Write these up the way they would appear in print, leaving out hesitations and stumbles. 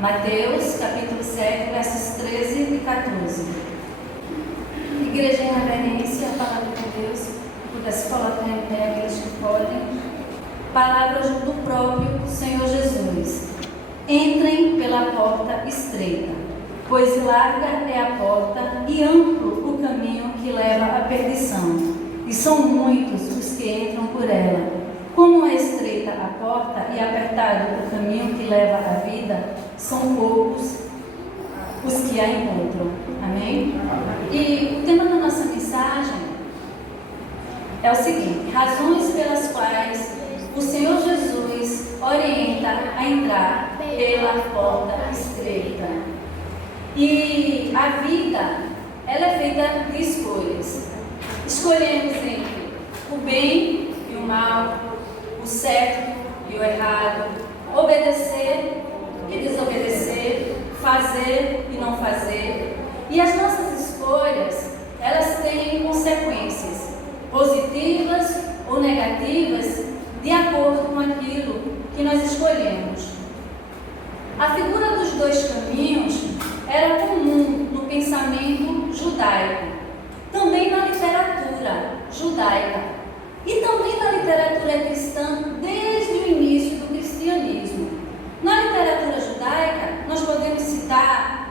Mateus, capítulo 7, versos 13 e 14. Igreja em reverência, a palavra de Deus, pudesse colocar em pé aqueles que podem. Palavras do próprio Senhor Jesus. Entrem pela porta estreita, pois larga é a porta e amplo o caminho que leva à perdição, e são muitos os que entram por ela. Como é estreita a porta e apertado o caminho que leva à vida, são poucos os que a encontram. Amém? E o tema da nossa mensagem é o seguinte: razões pelas quais o Senhor Jesus orienta a entrar pela porta estreita. E a vida, ela é feita de escolhas. Escolhemos entre o bem e o mal, o certo e o errado, obedecer e desobedecer, fazer e não fazer. E as nossas escolhas, elas têm consequências positivas ou negativas de acordo com aquilo que nós escolhemos. A figura dos dois caminhos era comum no pensamento judaico, também na literatura judaica e também na literatura cristã desde o início do cristianismo. Na literatura judaica, nós podemos citar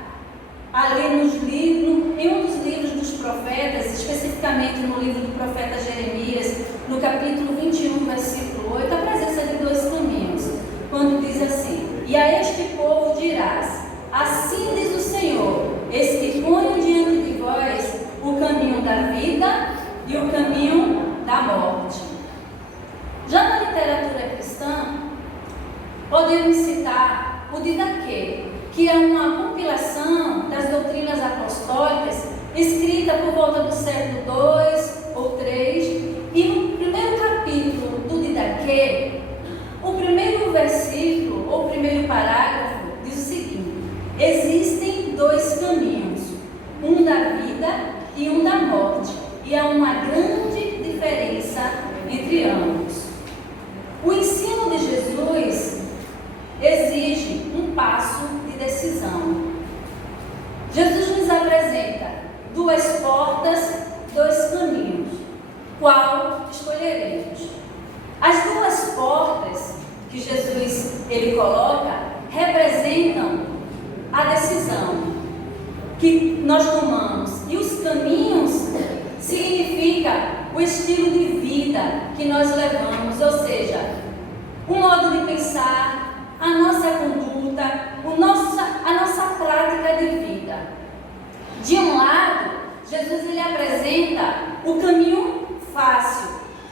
ali em um dos livros dos profetas, especificamente no livro do profeta Jeremias, no capítulo 21, versículo 8, a presença de dois caminhos, quando diz assim: e a este povo dirás, assim diz o Senhor, eis que ponho diante de vós o caminho da vida e o caminho da morte. Já na literatura cristã, podemos citar o Didaquê, que é uma compilação das doutrinas apostólicas, escrita por volta do século II ou III, e no primeiro capítulo do Didaquê, o primeiro versículo, ou o primeiro parágrafo, diz o seguinte: existem dois caminhos, um da vida e um da morte, e há uma grande diferença entre ambos. O ensino de Jesus exige um passo de decisão. Jesus nos apresenta duas portas, dois caminhos. Qual escolheremos? As duas portas que Jesus coloca representam a decisão que nós tomamos, e os caminhos significa o estilo de vida que nós levamos, ou seja, o modo de pensar, a nossa conduta, a nossa prática de vida. De um lado, Jesus apresenta o caminho fácil,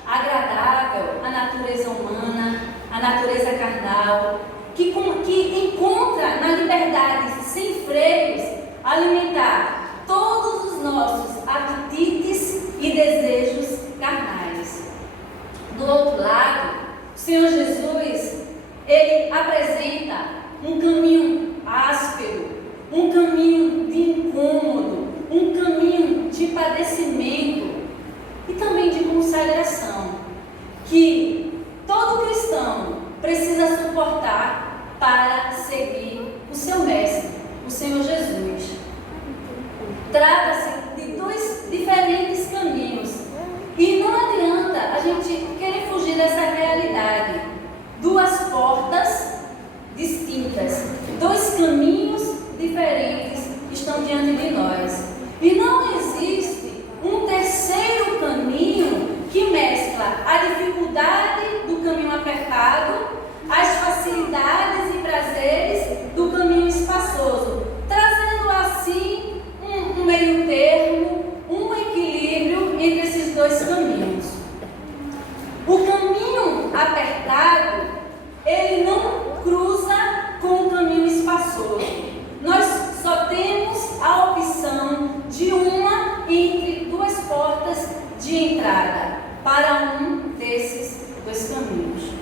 agradável à natureza humana, à natureza carnal, que encontra na liberdade sem freios alimentar todos os nossos apetites e desejos carnais. Do outro lado, o Senhor Jesus, ele apresenta um caminho áspero, um caminho de incômodo, um caminho de padecimento e também de consagração, que todo cristão precisa suportar para seguir o seu mestre, o Senhor Jesus. Trata-se de dois diferentes caminhos e não adianta a gente querer fugir dessa realidade. Duas portas distintas, dois caminhos diferentes estão diante de nós. E não existe um terceiro caminho que mescla a dificuldade do caminho apertado, as facilidades e prazeres do caminho espaçoso, trazendo assim um meio termo, um equilíbrio entre esses dois caminhos. O caminho apertado, ele não cruza com o caminho espaçoso. Nós só temos a opção de uma entre duas portas de entrada para um desses dois caminhos.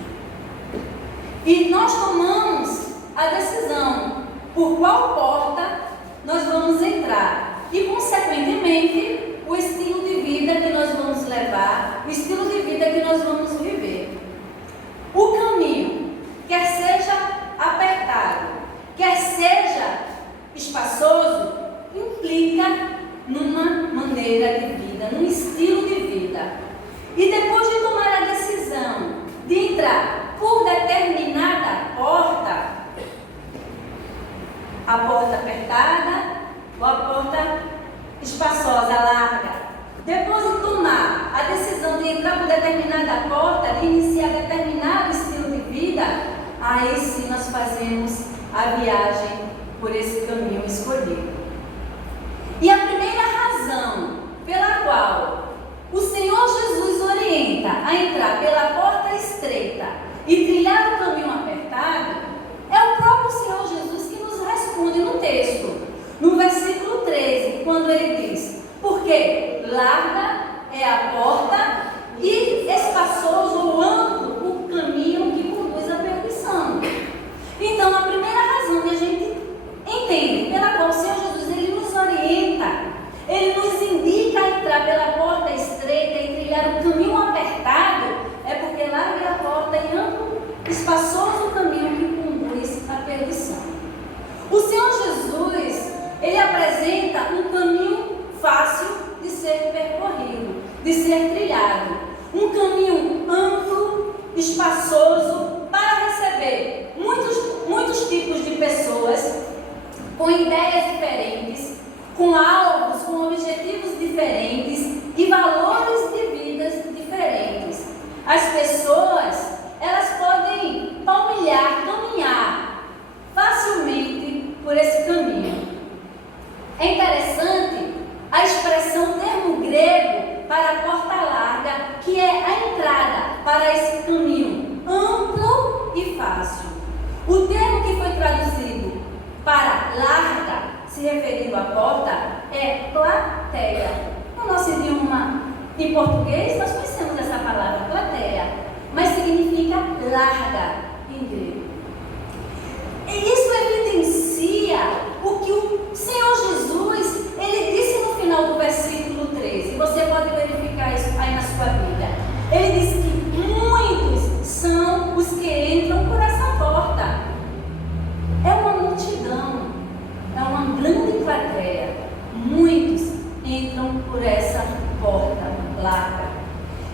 E nós tomamos a decisão por qual porta nós vamos entrar e, consequentemente, o estilo de vida que nós vamos levar, o estilo de vida que nós vamos viver. O caminho, quer seja apertado, quer seja espaçoso implica numa maneira de vida, num estilo de vida. E depois de tomar a decisão de entrar por determinada porta, a porta apertada ou a porta espaçosa, larga, depois de tomar a decisão de entrar por determinada porta, de iniciar determinado estilo de vida, aí sim nós fazemos a viagem por esse caminho escolhido. E a primeira razão pela qual o Senhor Jesus orienta a entrar pela porta estreita e trilhar o caminho apertado, é o próprio Senhor Jesus que nos responde no texto, no versículo 13, quando ele diz: porque larga é a porta e espaçoso ou amplo o caminho que conduz à perdição. Então, a primeira razão que a gente entende pela qual o Senhor Jesus ele nos orienta, ele nos indica a entrar pela porta estreita e trilhar o caminho apertado, é porque larga é a porta e amplo, espaçoso o caminho que conduz à perdição. O Senhor Jesus, ele apresenta um caminho fácil de ser percorrido, de ser trilhado, um caminho amplo, espaçoso, para receber muitos tipos de pessoas com ideias diferentes, com alvos, com objetivos diferentes e valores de vidas diferentes. As pessoas, elas podem caminhar facilmente por esse caminho. É interessante a expressão termo grego para a porta larga, que é a entrada para esse caminho amplo e fácil. O termo que foi traduzido para larga, se referindo à porta, é plateia. No nosso idioma, em português, nós conhecemos essa palavra, plateia, mas significa larga em grego. E isso evidencia o que o Senhor Jesus, ele disse no final do versículo 13. Você pode verificar isso aí na sua Bíblia. Ele disse que muitos são os que entram por essa porta. É uma multidão, é uma grande plateia. Muitos entram por essa porta larga.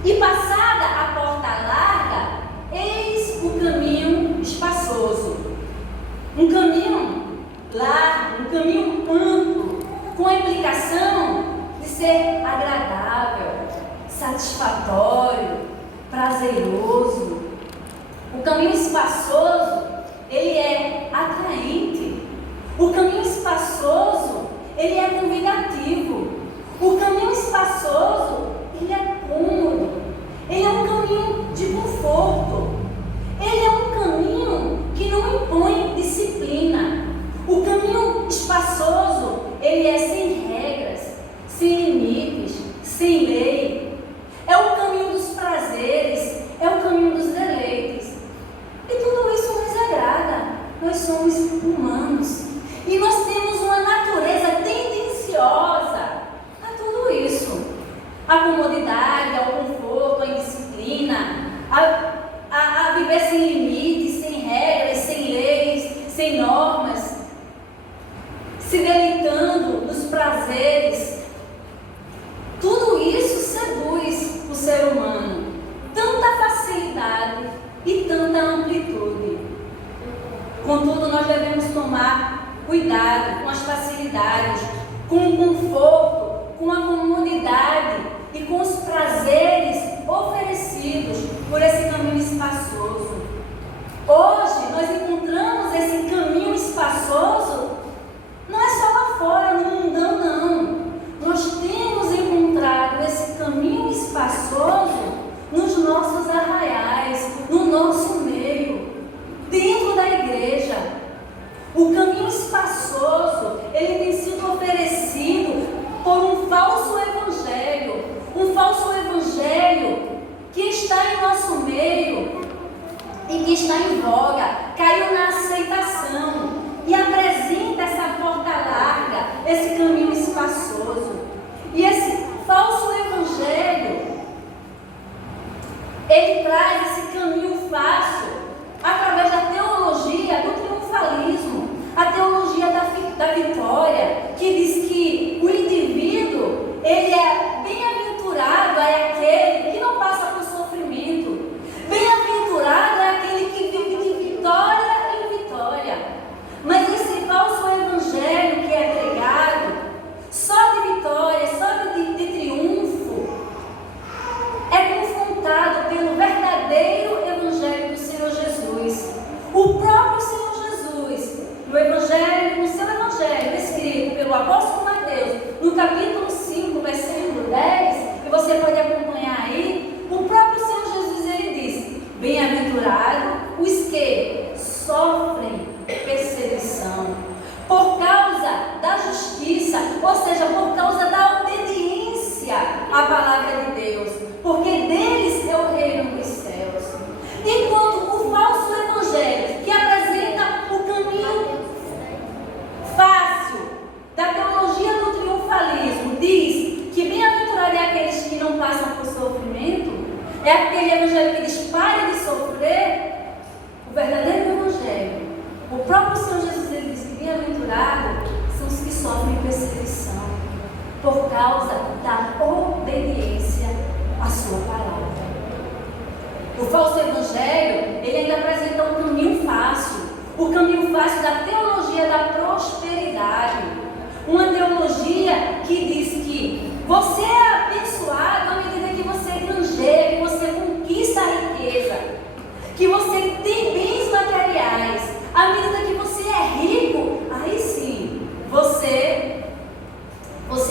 E passada a porta larga, eis o caminho espaçoso. Um caminho largo, um caminho amplo, com a implicação de ser agradável, satisfatório, prazeroso. O caminho espaçoso, ele é atraente. O caminho espaçoso, ele é convidativo. O caminho espaçoso, ele é cômodo. Ele é um caminho de conforto. Ele é um caminho que não impõe disciplina. O caminho espaçoso, ele é sem regras, sem limites, sem lei. É o caminho dos prazeres, é o caminho dos deleites. E tudo isso nos agrada. Nós somos humanos. E nós temos uma natureza tendenciosa a tudo isso. A comodidade, ao conforto, à indisciplina, a viver sem limites, sem regras, sem leis, sem normas, se deleitando nos prazeres. Tudo isso seduz o ser humano. Tanta facilidade e tanta amplitude. Contudo, nós devemos tomar cuidado com as facilidades, com o conforto, com a comodidade e com os prazeres oferecidos por esse caminho espaçoso. Hoje nós encontramos esse caminho espaçoso, não é só lá fora, no mundão, não. Nós temos encontrado esse caminho espaçoso nos nossos arraiais, no nosso meio, dentro da igreja. O caminho espaçoso, ele tem sido oferecido por um falso evangelho que está em nosso meio e que está em voga, caiu na aceitação e apresenta essa porta larga, esse caminho espaçoso. E esse falso evangelho, ele traz esse caminho fácil através da teologia do triunfalismo, a teologia da vitória. que diz que o indivíduo, ele é bem-aventurado, é aquele que não passa por sofrimento. Bem-aventurado é aquele que vive de vitória em vitória. Mas esse falso evangelho que é pregado, só de vitória, só de triunfo, é confrontado pelo verdadeiro evangelho do Senhor Jesus. O próprio Senhor Jesus, no evangelho, no seu evangelho, escrito pelo apóstolo Mateus, no capítulo 5, versículo 10, e você pode acompanhar aí, o próprio Senhor Jesus, ele diz: bem-aventurado os que sofrem perseguição por causa da justiça, ou seja, por causa da obediência à palavra de Deus, porque deles é o reino dos céus. Enquanto o falso evangelho, que apresenta o caminho fácil da teologia do triunfalismo, diz que bem-aventurado é aqueles que não passam por sofrimento, é aquele evangelho que diz: pare de sofrer. O verdadeiro evangelho, o próprio Senhor Jesus, ele diz que bem-aventurado são os que sofrem perseguição por causa da obediência à sua palavra. O falso evangelho, ele ainda apresenta um caminho fácil, o caminho fácil da teologia da prosperidade, uma teologia que diz que você é abençoado à medida que você granjeia, que você conquista a riqueza, que você tem bens materiais. À medida que você é rico, aí sim, você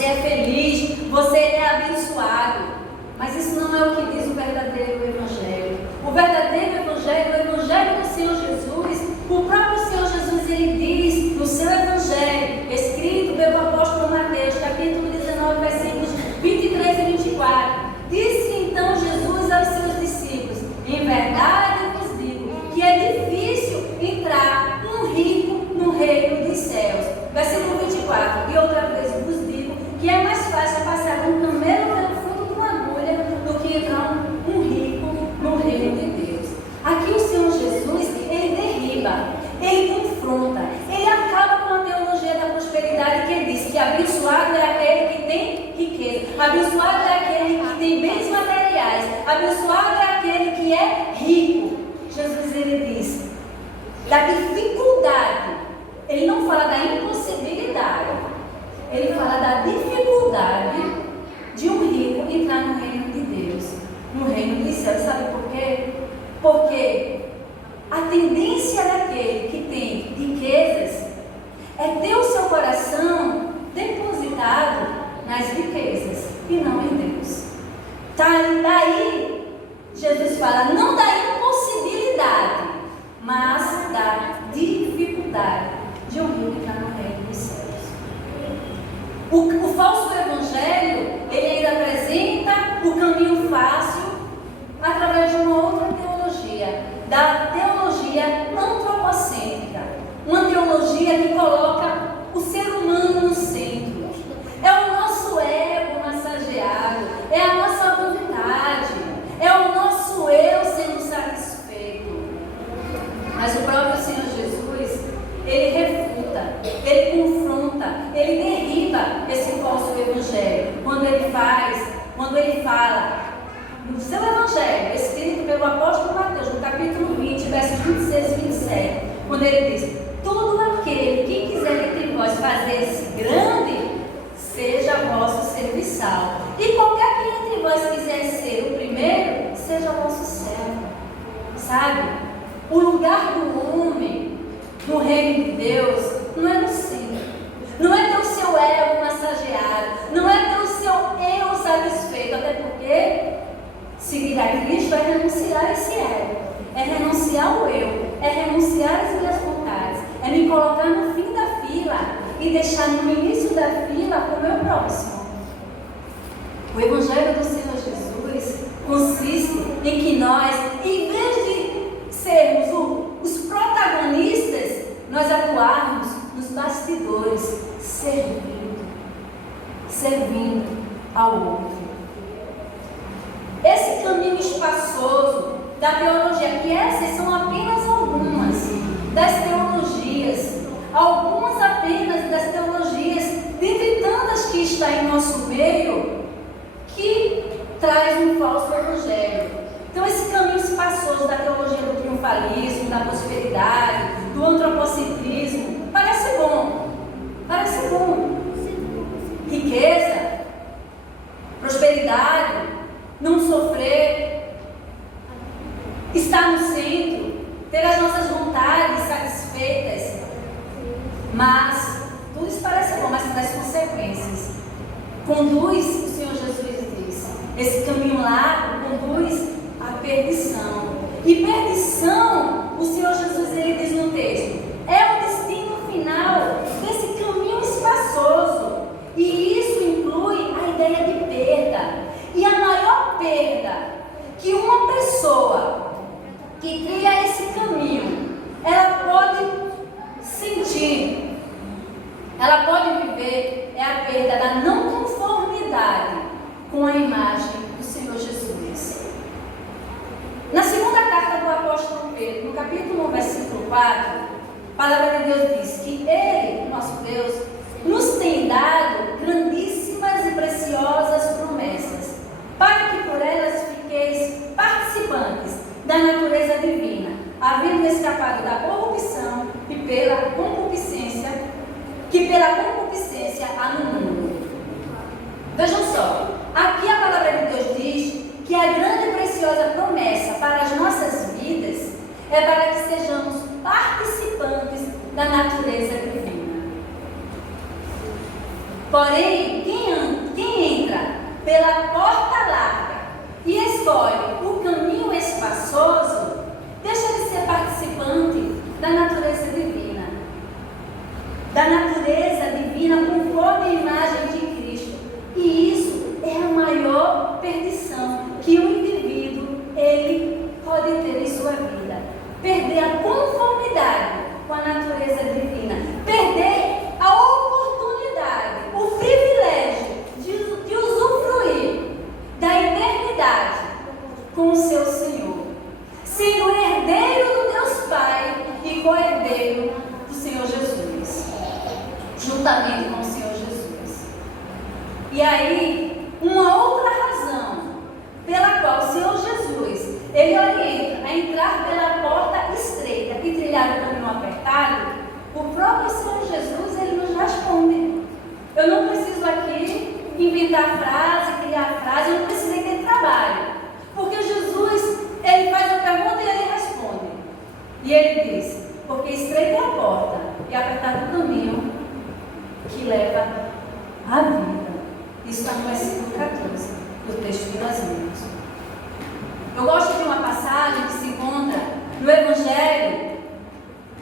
é feliz, você é abençoado. Mas isso não é o que diz o verdadeiro evangelho. O verdadeiro evangelho, o evangelho do Senhor Jesus, o próprio Senhor Jesus, ele diz no seu evangelho, escrito pelo apóstolo Mateus, capítulo 19, versículos 23 e 24. Disse então Jesus aos seus discípulos: em verdade eu vos digo que é difícil entrar um rico no reino dos céus. Versículo 24. E outra vez vos digo que é mais fácil passar um camelo pelo fundo de uma agulha do que entrar um rico no reino de Deus. Aqui o Senhor Jesus, ele derriba, ele confronta, ele acaba com a teologia da prosperidade, que diz que abençoado é aquele que tem riqueza, abençoado é aquele que tem bens materiais, abençoado é aquele que é rico. Jesus, ele diz da dificuldade, ele não fala da impossibilidade, ele fala da dificuldade de um rico entrar no reino de Deus, no reino dos céus. Sabe por quê? Porque a tendência daquele que tem riquezas é ter o seu coração depositado nas riquezas e não em Deus. Daí Jesus fala não da impossibilidade, mas da dificuldade de um rico entrar no reino dos céus. O falso evangelho, ele ainda apresenta o caminho fácil através de uma outra teologia, da teologia antropocêntrica, uma teologia que coloca o ser humano no centro. É o nosso ego massageado, é a nossa vontade, é o nosso eu sendo satisfeito. Mas o próprio Senhor Jesus, ele refuta, ele confronta, ele derriba esse falso evangelho. Quando ele fala no seu evangelho, escrito pelo apóstolo Mateus, no capítulo 20, versos 26 e 27, quando ele diz: todo aquele que quiser entre vós fazer-se grande, seja vosso serviçal. E qualquer que entre vós quiser ser o primeiro, seja vosso servo. Sabe? O lugar do homem no reino de Deus não é no centro, não é ter o seu ego massageado, não é ter o seu eu satisfeito, até porque seguir a Cristo é renunciar a esse ego, é renunciar ao eu, é renunciar às minhas vontades, é me colocar no fim da fila e deixar no início da fila o meu próximo. O evangelho do Senhor Jesus consiste em que nós, em vez de sermos os protagonistas, nós atuarmos nos bastidores, servindo ao outro. Esse caminho espaçoso da teologia, que essas são apenas algumas das teologias, algumas apenas das teologias de está em nosso meio que traz um falso evangelho. Então, esse caminho espaçoso da teologia do triunfalismo, da prosperidade, do antropocentrismo, parece bom. Parece bom. Riqueza, prosperidade, não sofrer, estar no centro, ter as nossas vontades satisfeitas. Mas tudo isso parece bom, mas traz consequências. Conduz, o Senhor Jesus diz, esse caminho largo conduz à perdição. E perdição, o Senhor Jesus ele diz no texto, é o destino final desse caminho espaçoso. E isso inclui a ideia de perda. E a maior perda que uma pessoa que trilha esse caminho, ela pode sentir, ela pode viver, é a perda da não conformidade com a imagem do Senhor Jesus. Na segunda carta do apóstolo Pedro, no capítulo 1, versículo 4, a palavra de Deus diz que Ele, nosso Deus, nos tem dado grandíssimas e preciosas promessas, para que por elas fiqueis participantes da natureza divina, havendo escapado da corrupção e pela concupiscência, que pela concupiscência há no mundo. Vejam só, aqui a palavra de Deus diz que a grande e preciosa promessa para as nossas vidas é para que sejamos participantes da natureza divina. Porém, quem entra pela porta larga e escolhe o caminho espaçoso, deixa de ser participante da natureza divina. Da natureza divina conforme a imagem de Cristo. E isso é a maior perdição que o indivíduo ele pode ter em sua vida. Perder a conformidade com a natureza divina. Perder a oportunidade, o privilégio de usufruir da eternidade com o seu Senhor, sendo herdeiro do Deus Pai e co-herdeiro do Senhor Jesus, juntamente com o Senhor Jesus. E aí, uma outra razão pela qual o Senhor Jesus ele orienta a entrar pela porta estreita e trilhar o caminho apertado, o próprio Senhor Jesus ele nos responde. Eu não preciso aqui inventar frase, criar frase, eu não precisei ter trabalho. Porque Jesus, ele faz a pergunta e ele responde. E ele diz, porque estreita é a porta e apertado o caminho que leva à vida. Isso está no versículo 14 do texto que nós lemos. Eu gosto de uma passagem que se encontra no Evangelho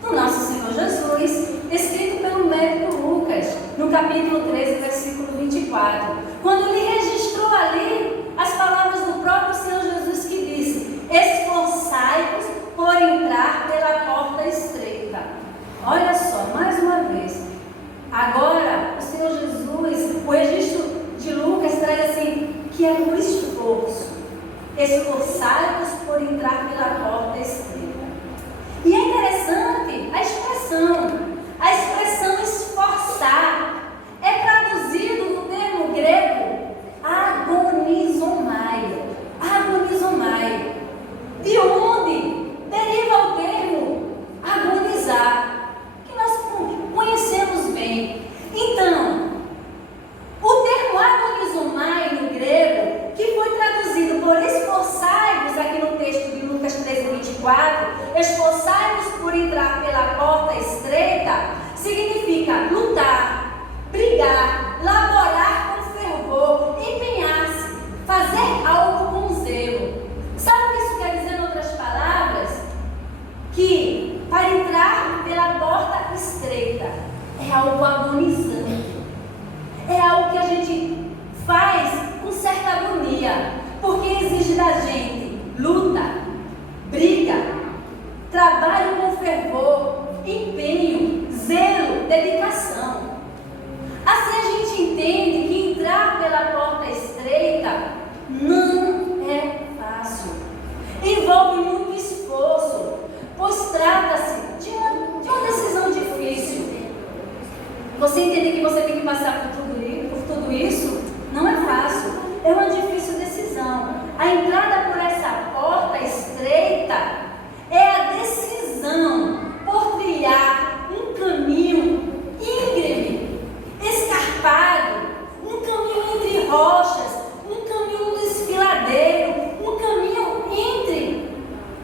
do nosso Senhor Jesus, escrito pelo médico Lucas, no capítulo 13, versículo 24, quando ele registrou ali as palavras do próprio Senhor Jesus que disse, esforçai-vos por entrar pela porta estreita. Olha só, mais uma vez, agora o Senhor Jesus, o registro de Lucas traz assim, que é por esforço, esforçai-vos por entrar pela porta estreita. E é interessante a expressão esforçar é traduzido no termo grego agonizomai. Agonizomai. De onde deriva o termo agonizar, que nós conhecemos bem. Então, o termo agonizomai no grego, que foi traduzido por esforçai-vos aqui no texto de Lucas 13:24, esforçai-vos por entrar pela porta estreita, significa lutar, brigar, laborar com fervor, empenhar-se, fazer algo com zelo. Sabe o que isso quer dizer em outras palavras? Que para entrar pela porta estreita é algo agonizante, é algo que a gente faz com certa agonia, porque exige da gente luta, briga, trabalho com fervor, empenho, zelo, dedicação. Assim a gente entende que entrar pela porta estreita não é fácil. Envolve muito esforço, pois trata-se de uma decisão difícil. Você entender que você tem que passar por tudo isso, não é fácil. É uma difícil decisão. A entrada por essa porta estreita é a decisão por trilhar um caminho íngreme, escarpado, um caminho entre rochas, um caminho desfiladeiro,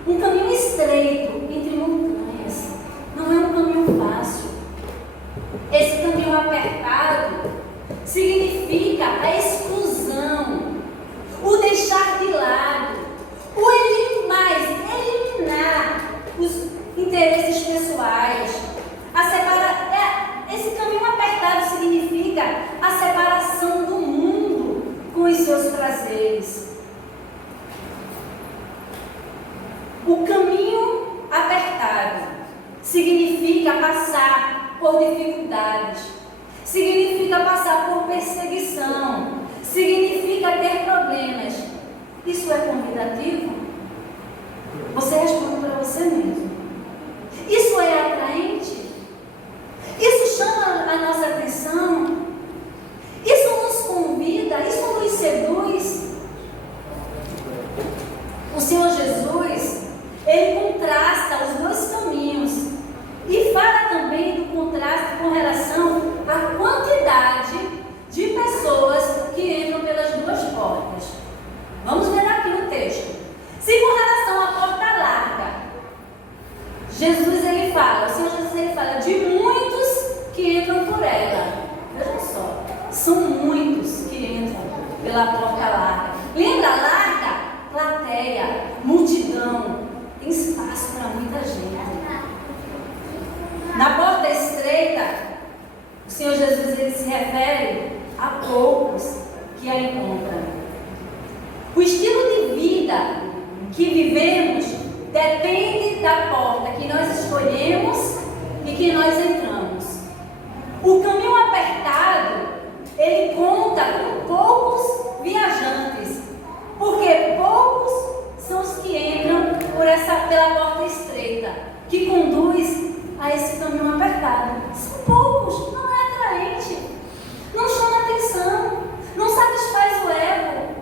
um caminho estreito entre montanhas. Não é um caminho fácil. Esse caminho apertado significa a exclusão, o deixar de lado, o eliminar os interesses pessoais. Esse caminho apertado significa a separação do mundo com os seus prazeres. O caminho apertado significa passar por dificuldades, significa passar por perseguição, significa ter problemas. Isso é convidativo? Você responde para você mesmo. Isso é atraente? Isso chama a nossa atenção? Isso nos convida? Isso nos seduz? O Senhor Jesus, Ele contrasta os dois caminhos e fala também do contraste com relação à quantidade de pessoas que entram pelas duas portas. Vamos ver aqui o texto. Se com relação à porta larga, Jesus ele fala, o Senhor Jesus ele fala de muitos que entram por ela. Vejam só, são muitos que entram pela porta larga. Lembra larga? Plateia, multidão, tem espaço para muita gente. Na porta estreita, o Senhor Jesus ele se refere a poucos que a encontram. O estilo de vida que vivemos depende da porta que nós escolhemos e que nós entramos. O caminho apertado, ele conta com poucos viajantes, porque poucos são os que entram pela porta estreita, que conduz a esse caminho apertado. São poucos, não é atraente, não chama atenção, não satisfaz o ego,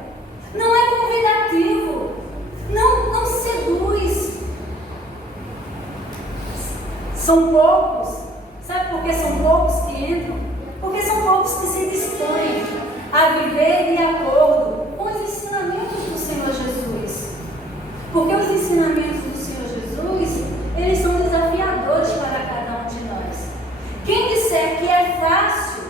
não é convidativo, não seduz. São poucos. Sabe por que são poucos que entram? Porque são poucos que se dispõem a viver de acordo com os ensinamentos do Senhor Jesus. Porque os ensinamentos do Senhor Jesus, eles são desafiadores para cada um de nós. Quem disser que é fácil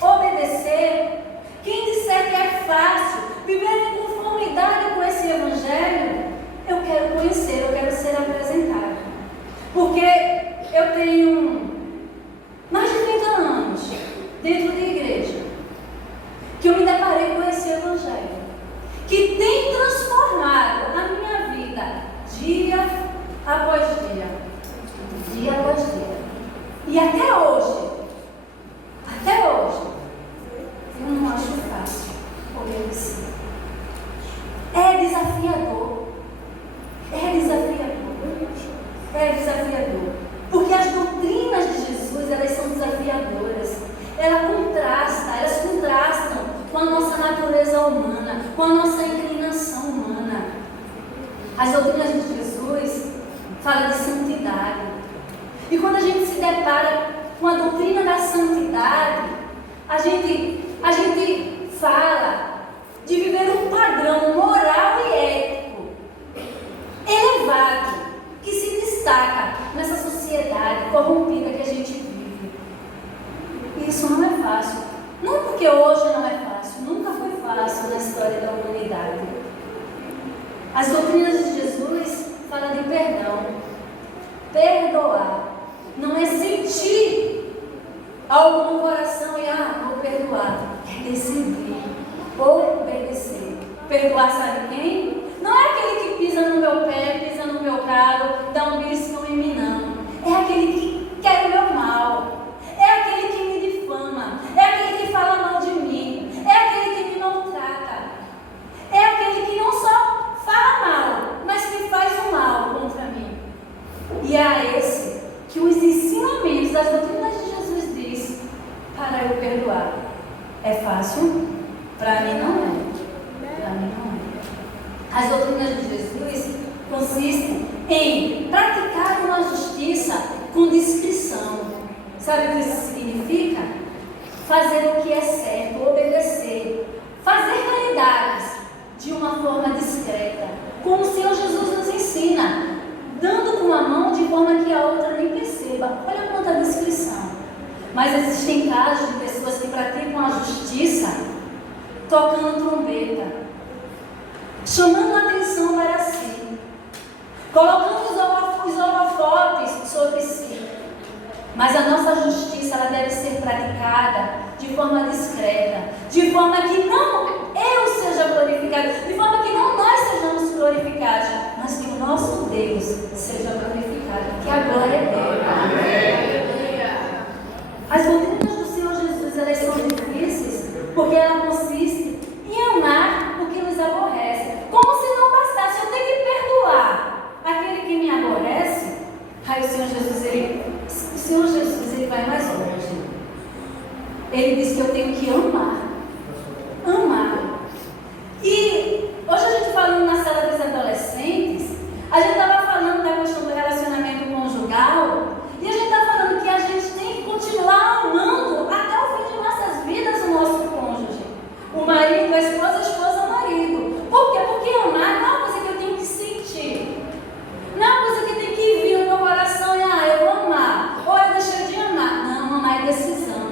obedecer, quem disser que é fácil viver em conformidade com esse Evangelho, eu quero conhecer, eu quero ser apresentado. Porque eu tenho mais de 30 anos dentro da igreja, que eu me deparei com esse Evangelho, que tem transformado a minha vida dia após dia, dia após dia. E até hoje, eu não acho fácil obedecer. É desafiador. Porque as doutrinas de Jesus, elas são desafiadoras. Elas contrastam com a nossa natureza humana, com a nossa inclinação humana. As doutrinas de Jesus falam de santidade. E quando a gente se depara com a doutrina da santidade, a gente fala de viver um padrão moral e ético elevado, que se destaca nessa sociedade corrompida que a gente vive. E isso não é fácil. Não porque hoje não é fácil, nunca foi fácil na história da humanidade. As doutrinas de Jesus falam de perdão. Perdoar não é sentir algo no coração e vou perdoar. É decidir obedecer. Perdoar sabe quem? Não é aquele que pisa no meu pé, pisa no meu calo, dá um beliscão em mim, não. É aquele que quer o meu mal. É aquele que me difama. É aquele que fala mal de mim. É aquele que me maltrata. É aquele que não só fala mal, mas que faz o mal contra mim. E é a esse que os ensinamentos das doutrinas de Jesus diz para eu perdoar. É fácil? Para mim não é. Para mim não é. As doutrinas de Jesus consistem em praticar uma justiça com discrição. Sabe o que isso significa? Fazer o que é certo, obedecer, fazer caridades de uma forma discreta, como o Senhor Jesus nos ensina, dando com uma mão de forma que a outra nem perceba. Olha quanta discrição. Mas existem casos de pessoas que praticam a justiça tocando trombeta, chamando a atenção para si, colocando os holofotes sobre si. Mas a nossa justiça, ela deve ser praticada de forma discreta, de forma que não eu seja glorificado, de forma que não nós sejamos glorificados, mas que o nosso Deus seja glorificado, que a glória é dele. As doutrinas do Senhor Jesus, elas são difíceis, porque ela consiste em amar o que nos aborrece. Como se não bastasse, eu tenho que perdoar aquele que me aborrece. Aí o Senhor Jesus, ele vai mais longe. Ele diz que eu tenho que amar. Amar. E hoje a gente falando na sala dos adolescentes, a gente estava falando da questão do relacionamento conjugal, e a gente está falando que a gente tem que continuar amando até o fim de nossas vidas o nosso cônjuge. O marido, a esposa, o marido. Por quê? Porque amar não é uma coisa que eu tenho que sentir. Não é uma coisa que tem que vir no meu coração e eu vou amar, ou eu deixei de amar. Não, amar é decisão.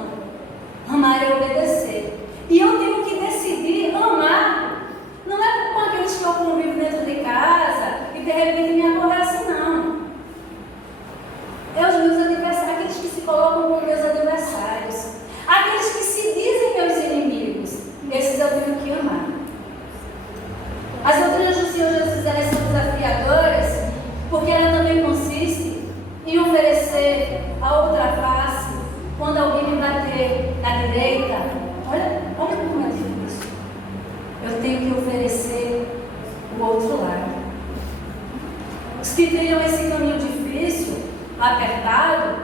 Amar é obedecer. E eu tenho que decidir amar. Não é com aqueles que eu convivo dentro de casa e de repente me aborrecem, não. É os meus adversários, aqueles que se colocam como meus adversários, aqueles que se dizem meus inimigos. Esses eu tenho que amar. As doutrinas do Senhor Jesus, elas são desafiadoras, porque ela também consiste em oferecer a outra face quando alguém me bater na direita. Olha como é difícil. Eu tenho que oferecer o outro lado. Os que trilham esse caminho difícil, apertado,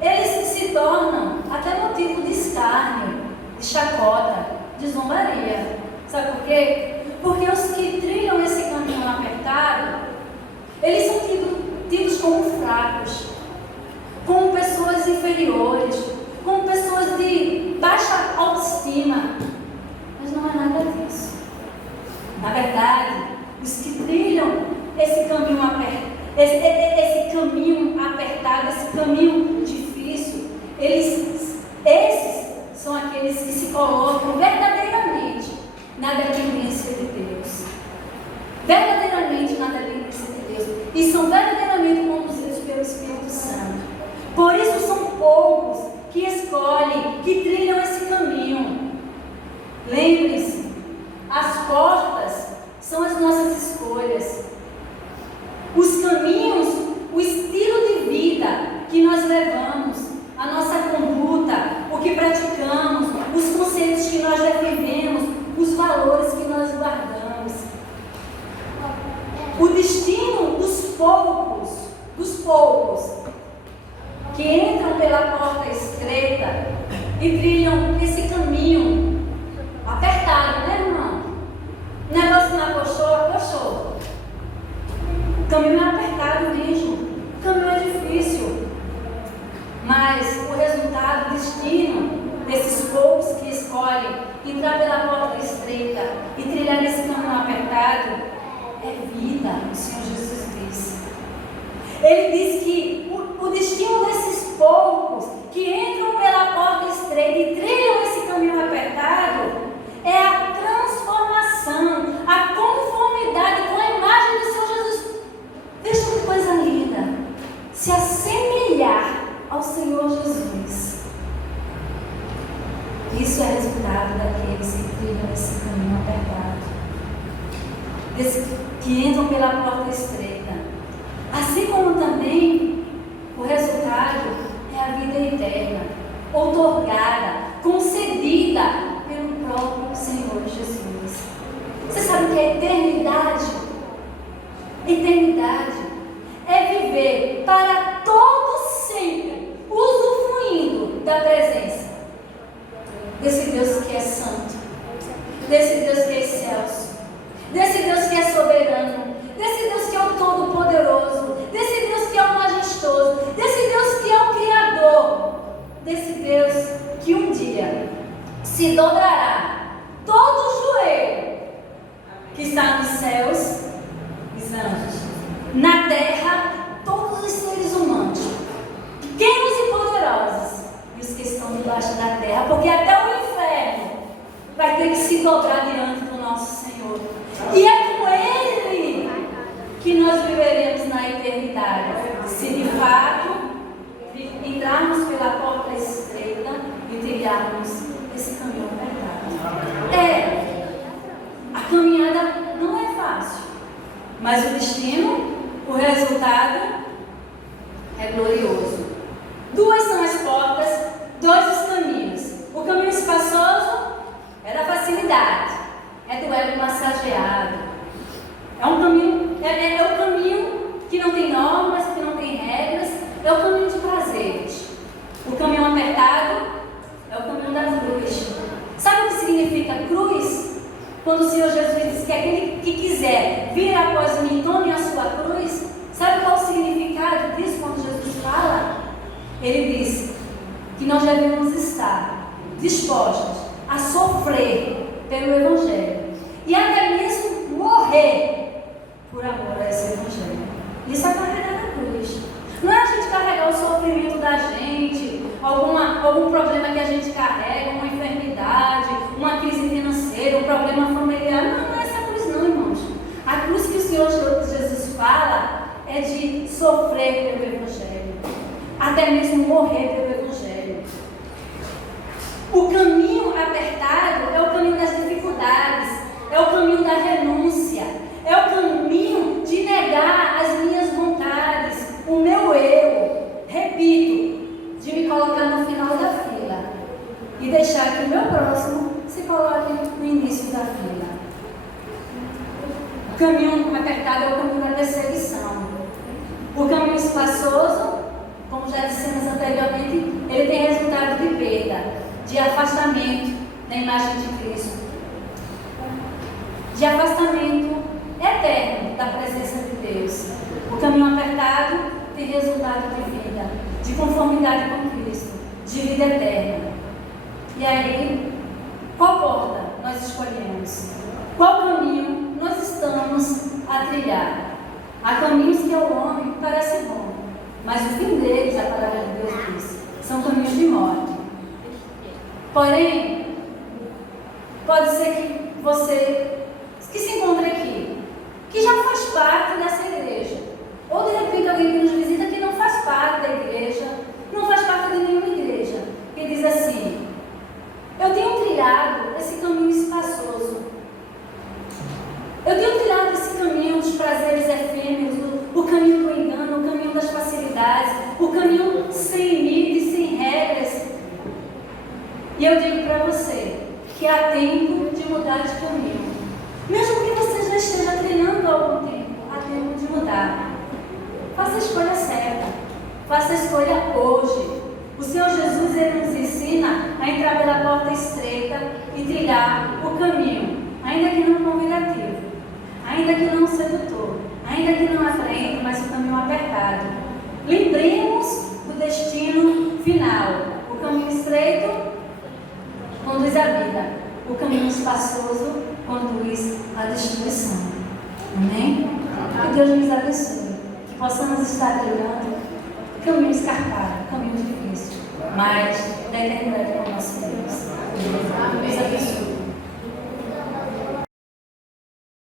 eles se tornam até motivo de escárnio, de chacota, de zombaria. Sabe por quê? Porque os que trilham esse caminho apertado, eles são tidos como fracos, como pessoas inferiores, como pessoas de baixa autoestima. Mas não é nada disso. Na verdade, os que trilham esse caminho apertado, esse caminho difícil, esses são aqueles que se colocam verdadeiramente na dependência de Deus. Verdadeiramente na dependência de Deus. E são verdadeiramente conduzidos pelo Espírito Santo. Por isso são poucos que escolhem, que trilham esse caminho. Lembre-se, as portas são as nossas escolhas. Os caminhos, o estilo de vida que nós levamos, a nossa conduta, o que praticamos, os conceitos que nós defendemos, os valores que nós guardamos. O destino dos poucos que entram pela porta estreita e trilham esse caminho apertado, né, irmão? O negócio não acochou. O caminho é apertado mesmo, o caminho é difícil. Mas o resultado, o destino desses poucos que escolhem entrar pela porta estreita e trilhar esse caminho apertado é vida, o Senhor Jesus diz. Ele diz que o destino desses poucos que entram pela porta estreita e trilham esse caminho apertado é a transformação, a conformidade com a imagem do Senhor Jesus. Veja que coisa linda. Se assemelhar ao Senhor Jesus. Isso é resultado daqueles que trilham esse caminho apertado, desses que entram pela porta estreita. Assim como também o resultado é a vida eterna, outorgada, concedida pelo próprio Senhor Jesus. Você sabe o que é eternidade? Eternidade é viver para todo sempre, usufruindo da presença. desse Deus que é santo, desse Deus que é excelso, desse Deus que é soberano, desse Deus que é o Todo-Poderoso, desse Deus que é o Majestoso, desse Deus que é o Criador, desse Deus que um dia se dobrará todo o joelho que está nos céus, os anjos, na terra, todos os seres humanos, pequenos e poderosos, e os que estão debaixo da terra, porque até o inferno vai ter que se dobrar diante do nosso Senhor. E é com Ele que nós viveremos na eternidade, se de fato entrarmos pela porta estreita e trilharmos esse caminho apertado. A caminhada não é fácil, mas o destino, o resultado é glorioso. Duas são as portas, dois os caminhos. O caminho espaçoso é da facilidade, é do ego massageado. É um caminho, é o caminho que não tem normas, que não tem regras, é o caminho de prazeres. O caminho apertado é o caminho da cruz. Sabe o que significa cruz? Quando o Senhor Jesus diz que aquele que quiser vir após mim, tome a sua cruz. Sabe qual o significado disso quando Jesus fala? Ele diz que nós devemos estar dispostos a sofrer pelo Evangelho e até mesmo morrer por amor a esse Evangelho. Isso é carregar a cruz. Não é a gente carregar o sofrimento da gente, algum problema que a gente carrega, uma enfermidade, uma crise financeira, um problema familiar. Não é essa cruz não, irmãos. A cruz que o Senhor Jesus fala é de sofrer pelo Evangelho, até mesmo morrer pelo Evangelho. O caminho apertado é o caminho das dificuldades, é o caminho da renúncia, é o caminho de negar as minhas vontades, o meu eu, repito, de me colocar no final da fila e deixar que o meu próximo se coloque no início da fila. O caminho apertado é o caminho da perseguição. O caminho espaçoso, como já dissemos anteriormente, ele tem resultado de perda, de afastamento da imagem de Cristo, de afastamento eterno da presença de Deus. O caminho apertado tem resultado de vida, de conformidade com Cristo, de vida eterna. E aí, qual porta nós escolhemos? Qual caminho nós estamos a trilhar? Há caminhos que ao homem parece bom, mas o fim deles, a palavra de Deus diz, são caminhos de morte. Porém, pode ser que você que se encontre aqui, que já faz parte dessa igreja, ou de repente alguém que nos visita que não faz parte da igreja, não faz parte de nenhuma igreja, que diz assim: eu tenho trilhado esse caminho espaçoso, eu tenho trilhado esse caminho dos prazeres efêmeros, o caminho do engano, o caminho das facilidades, o caminho sem limites, sem regras. E eu digo para você que há tempo de mudar de caminho. Mesmo que você já esteja trilhando há algum tempo, há tempo de mudar. Faça a escolha certa. Faça a escolha hoje. O Senhor Jesus, Ele nos ensina a entrar pela porta estreita e trilhar o caminho, ainda que não convidativo, ainda que não sedutor, ainda que não atraente, mas o caminho apertado. Lembremos do destino final. O caminho estreito conduz à vida. O caminho espaçoso conduz à destruição. Amém? Que Deus nos abençoe. Que possamos estar trilhando caminho escarpado, caminho difícil, mas da eternidade com o nosso Deus. Deus abençoe.